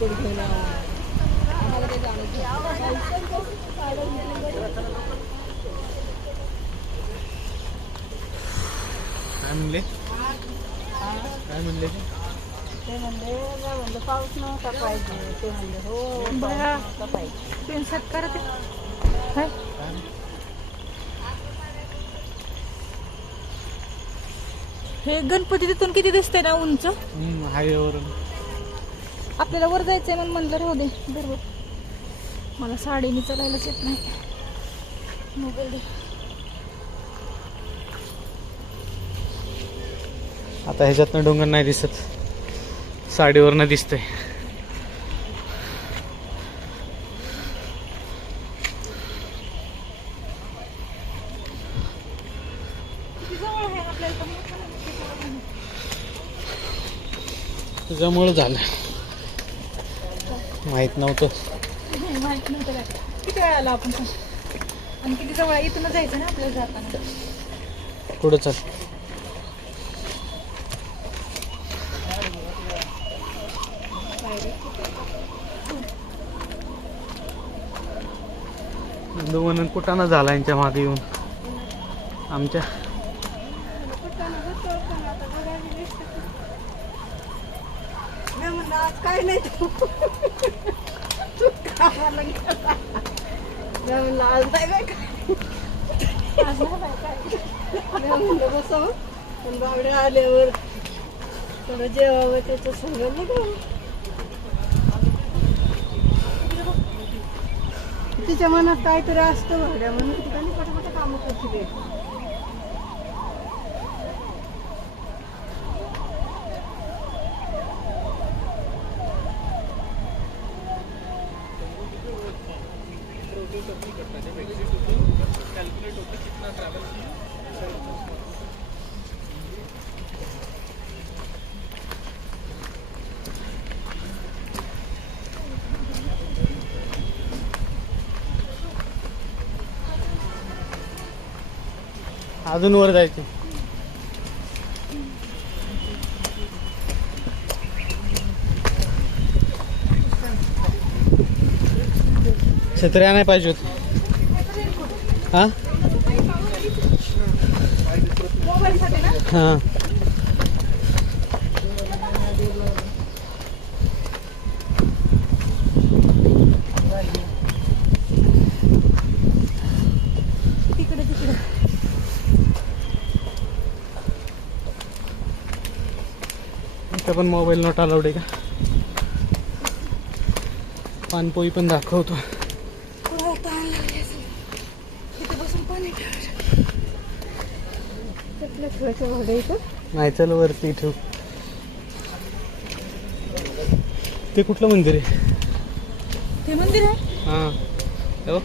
Raincoat घेऊन या. आम्हाला काही जाणवत काय म्हणले? काय म्हणले? ते? ते म्हणले म्हणलं पाऊस नव्हता पाहिजे. ते म्हणले हो नव्हता पाहिजे. काय? हे गणपती तिथून किती दिसतंय ना उंच? हम्म, हायवेवरून. आपल्याला वर जायचंय म्हणून म्हणलं राहू दे बरोबर मला साडीने चालायलाच येत नाही. मोबाईल दे. आता ह्याच्यातनं डोंगर नाही दिसत. साडीवरनं दिसतंय. तुझ्यामुळं झालं. माहीत नव्हतं. माहीत नव्हतं काय. किती वेळा आला आपण? आणि किती जवळ आहे? इथूनच जायचं ना आपल्याला जाताना. कुठं चाल. म्हणून कुठाना झाला यांच्या मागे येऊन? आमच्या मी म्हणलं आज काय नाही. तू तू कामाला गेला. मी म्हणलं आज नाही बाय काय मी म्हणलं बसव हो. पण बाबडे आल्यावर थोडं जेवावं त्याचं संग निघावं. तिच्या मनात काहीतरी असतं भाड्या म्हणून तिकडे काही पटापट कामं करते अजून वर जायचं. छत्री आणाय पाहिजे होती. हां? हां. इथं पण मोबाईल नोट अलाउड आहे का? पानपोई पण दाखवतो. नाही चल वरती ठेव. ते कुठलं मंदिर आहे? ते मंदिर आहे? हा. हे बघ.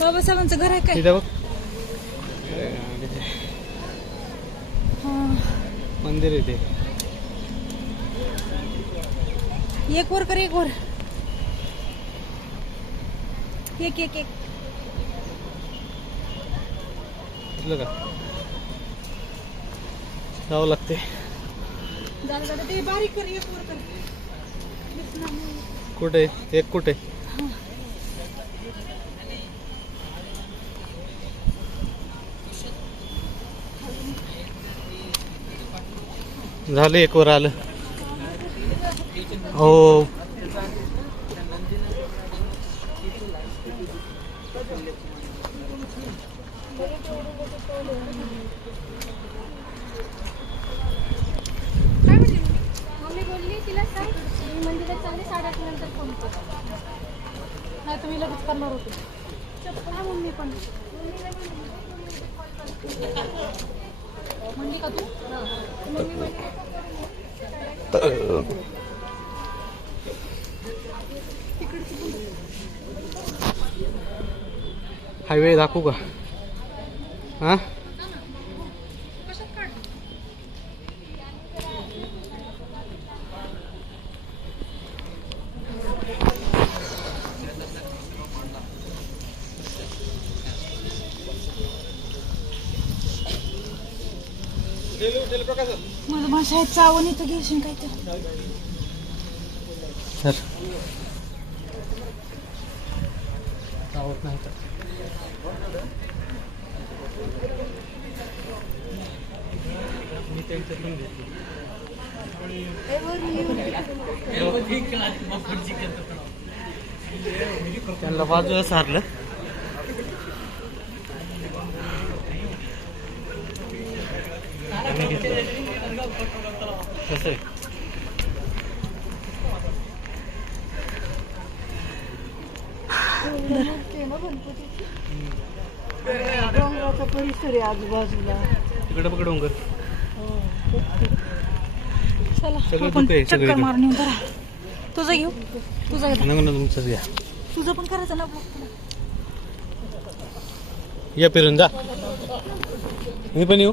बाबासाहेबांचं घर आहे काय? बघ. हा. मंदिर आहे ते. एक वर कर एक वर. एक एक एक. दिसलं का जावं लागते कुठे? एक कुठे? झालं एक वर आलं. हो. काय म्हणली मम्मी बोलली तिला सांग मी मंदिरात चालले साडेआठ नंतर फोन करतो नाही तुम्ही लगेच करणार होते. हा मम्मी पण. म्हणली का तू? हायवे दाखवू का? हां? मला भाषा चावून इथं घेशील काय तर. चावत नाही तर मी त्यांच्यातून त्यांना बाजूला सारलं. आम्ही कसं आहे? डोंगराचा परिसर आहे आजूबाजूला तिकडे बघ डोंगर. चला सगळं आपण चक्कर. मारून येऊ जरा तुझं घेऊ? तुझं घे नको ना तुमचंच घ्या तुझं पण करायचं ना. या फिरून जा. मी पण येऊ.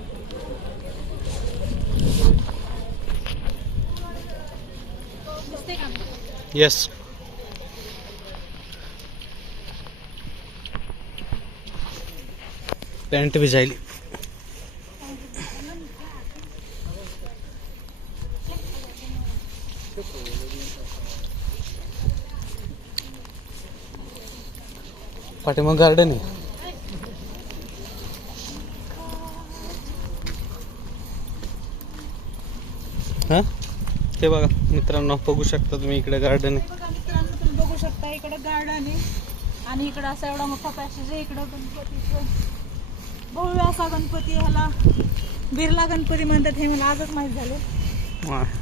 येस पॅन्ट भिजायली. पाठीमाग गार्डन आहे. हा? ते बघा मित्रांनो बघू शकता तुम्ही इकडे गार्डन आहे. बघा मित्रांनो तुम्ही बघू शकता इकडे गार्डन आहे. आणि इकडं असा एवढा मोठा पॅसेज आहे इकडं गणपतीचं भव्य असा गणपती ह्याला बिर्ला गणपती म्हणतात हे मला आजच माहीत झालं.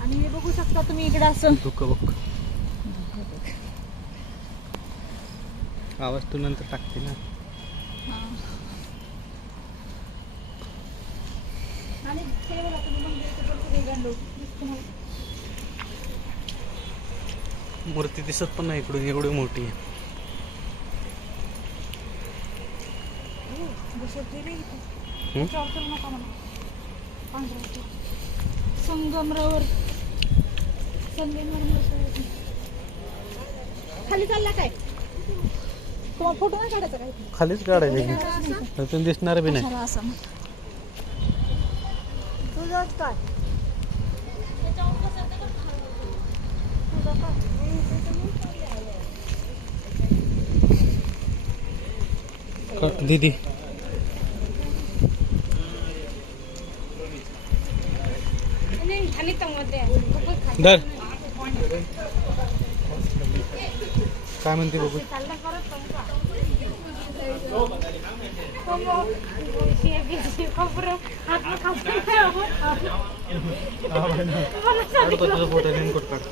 आणि हे बघू शकता तुम्ही इकडं असं. आवाज तू नंतर टाकते ना. आणि. मूर्ती दिसत पण नाही इकडून एवढी मोठी आहे. संगमरावर खाली चालला काय? फ़ोटो नाही काढायचा काय? खालीच काढायला की. दिसणार बी नाही. असं मग? काय दीदी. खूपच खाली दर काय म्हणते बघू चाललं परत खबर हात काढतो तुझा फोटो रेनकोट काढ?